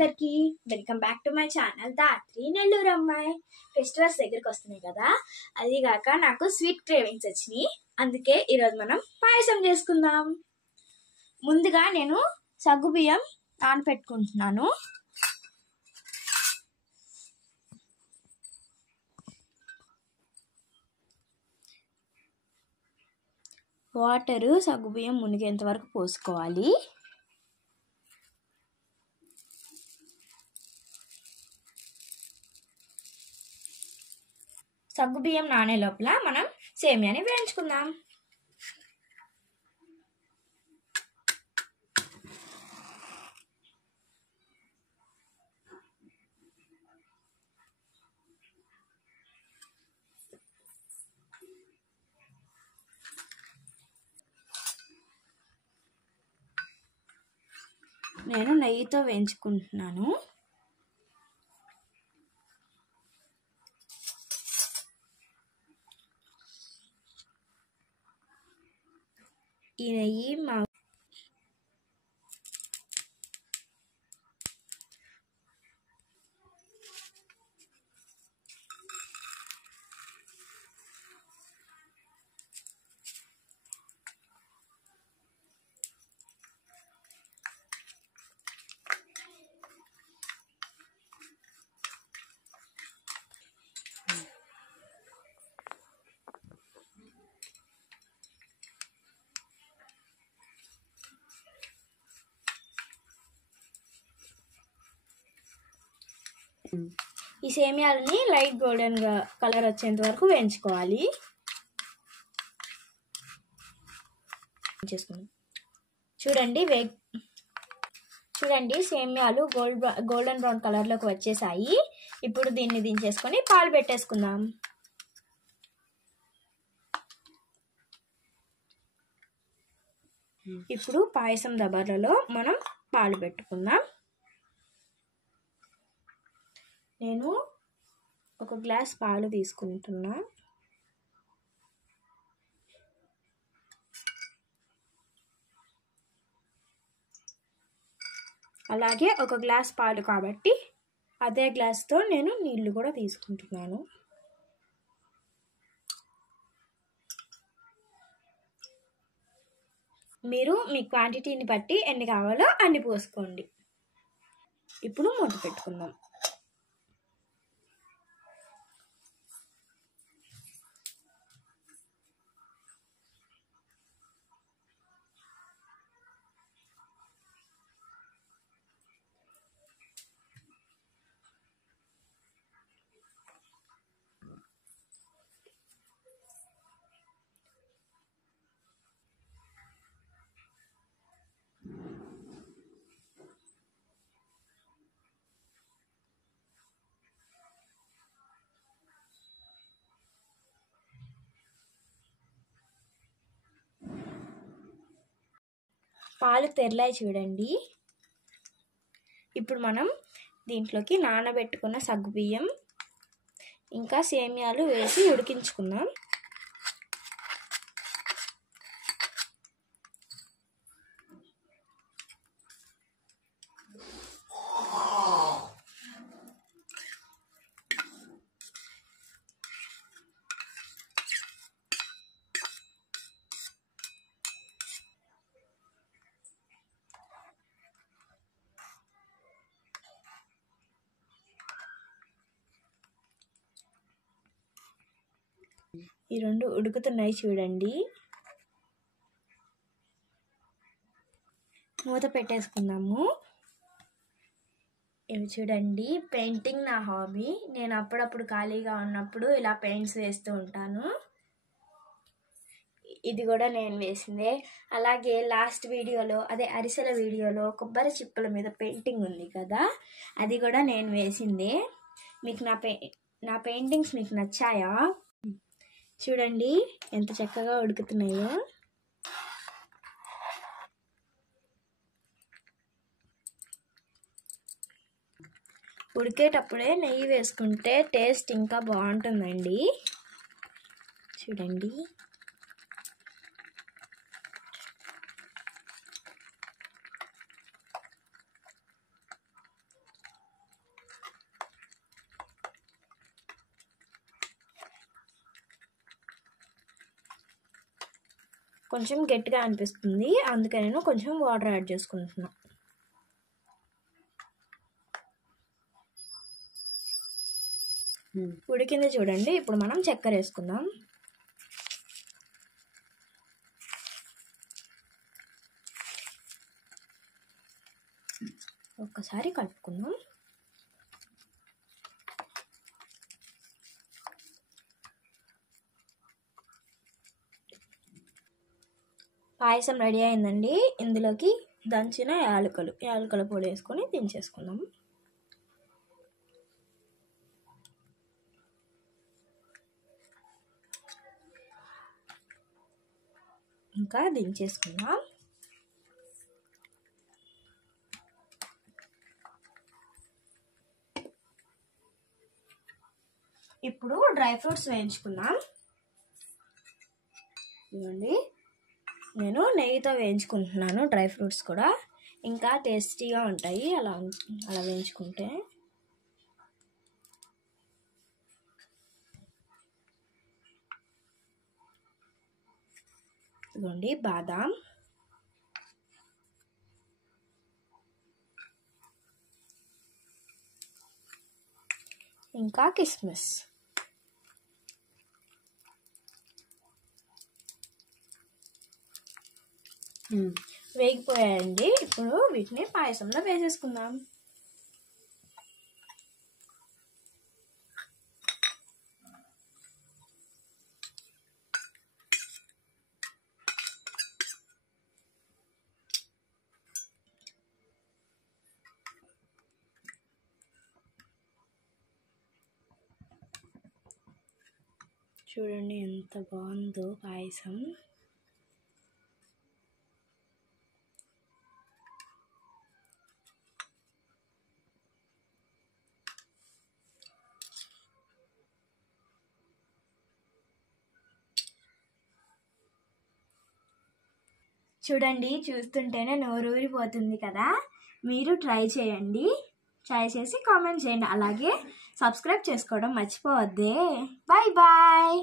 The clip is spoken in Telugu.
అందరికీ welcome back to my channel Dhatri Nellore అమ్మాయి. ఫెస్టివల్స్ దగ్గరికి వస్తున్నాయి కదా, అదిగాక నాకు స్వీట్ క్రేవింగ్స్ వచ్చినాయి. అందుకే ఈరోజు మనం పాయసం చేసుకుందాం. ముందుగా నేను సగ్గుబియ్యం నానపెట్టుకుంటున్నాను. వాటరు సగ్గుబియ్యం మునిగేంత వరకు పోసుకోవాలి. సగ్గుబియ్యం నానే లోపల మనం సేమియాని వేయించుకుందాం. నేను నెయ్యితో వేయించుకుంటున్నాను. ఈ నెయ్యి ఈ సేమియాలని లైట్ గోల్డెన్ కలర్ వచ్చేంత వరకు వేయించుకోవాలి. చూడండి సేమియాలు గోల్డెన్ బ్రౌన్ కలర్లోకి వచ్చేసాయి. ఇప్పుడు దీన్ని దించేసుకొని పాలు పెట్టేసుకుందాం. ఇప్పుడు పాయసం దబర్లలో మనం పాలు పెట్టుకుందాం. నేను ఒక గ్లాస్ పాలు తీసుకుంటున్నా. అలాగే ఒక గ్లాస్ పాలు కాబట్టి అదే గ్లాస్తో నేను నీళ్లు కూడా తీసుకుంటున్నాను. మీరు మీ క్వాంటిటీని బట్టి ఎన్ని కావాలో అన్ని పోసుకోండి. ఇప్పుడు మూత పెట్టుకుందాం. పాలు తెరలాయి చూడండి. ఇప్పుడు మనం దీంట్లోకి నానబెట్టుకున్న సగ్గుబియ్యం ఇంకా సేమియాలు వేసి ఉడికించుకుందాం. ఈ రెండు ఉడుకుతున్నాయి చూడండి. మూత పెట్టేసుకుందాము. ఇవి చూడండి, పెయింటింగ్ నా హాబీ. నేను అప్పుడప్పుడు ఖాళీగా ఉన్నప్పుడు ఇలా పెయింట్స్ వేస్తూ ఉంటాను. ఇది కూడా నేను వేసిందే. అలాగే లాస్ట్ వీడియోలో, అదే అరిసెల వీడియోలో కొబ్బరి చిప్పల మీద పెయింటింగ్ ఉంది కదా, అది కూడా నేను వేసిందే. మీకు నా పెయింటింగ్స్ మీకు నచ్చాయా? చూడండి ఎంత చక్కగా ఉడుకుతున్నాయో. ఉడికేటప్పుడే నెయ్యి వేసుకుంటే టేస్ట్ ఇంకా బాగుంటుందండి. చూడండి కొంచెం గట్టిగా అనిపిస్తుంది, అందుకే నేను కొంచెం వాటర్ యాడ్ చేసుకుంటున్నాను. ఉడికింది చూడండి. ఇప్పుడు మనం చక్కెర వేసుకుందాం. ఒక్కసారి కలుపుకుందాం. పాయసం రెడీ అయిందండి. ఇందులోకి దంచిన యాలకుల పొడి వేసుకొని దించేసుకుందాం. ఇంకా దించేసుకుందాం. ఇప్పుడు డ్రై ఫ్రూట్స్ వేయించుకుందాం. ఇవ్వండి, నేను నెయ్యితో వేయించుకుంటున్నాను. డ్రై ఫ్రూట్స్ కూడా ఇంకా టేస్టీగా ఉంటాయి అలా వేయించుకుంటే. ఇదిగోండి బాదాం, ఇంకా కిస్మిస్. వేగిపోయాయండి. ఇప్పుడు వీటిని పాయసంలో వేసేసుకుందాం. చూడండి ఎంత బాగుందో పాయసం. చూడండి, చూస్తుంటేనే నోరూరిపోతుంది కదా. మీరు ట్రై చేయండి. ట్రై చేసి కామెంట్ చేయండి. అలాగే సబ్స్క్రైబ్ చేసుకోవడం మర్చిపోవద్దే. Bye bye.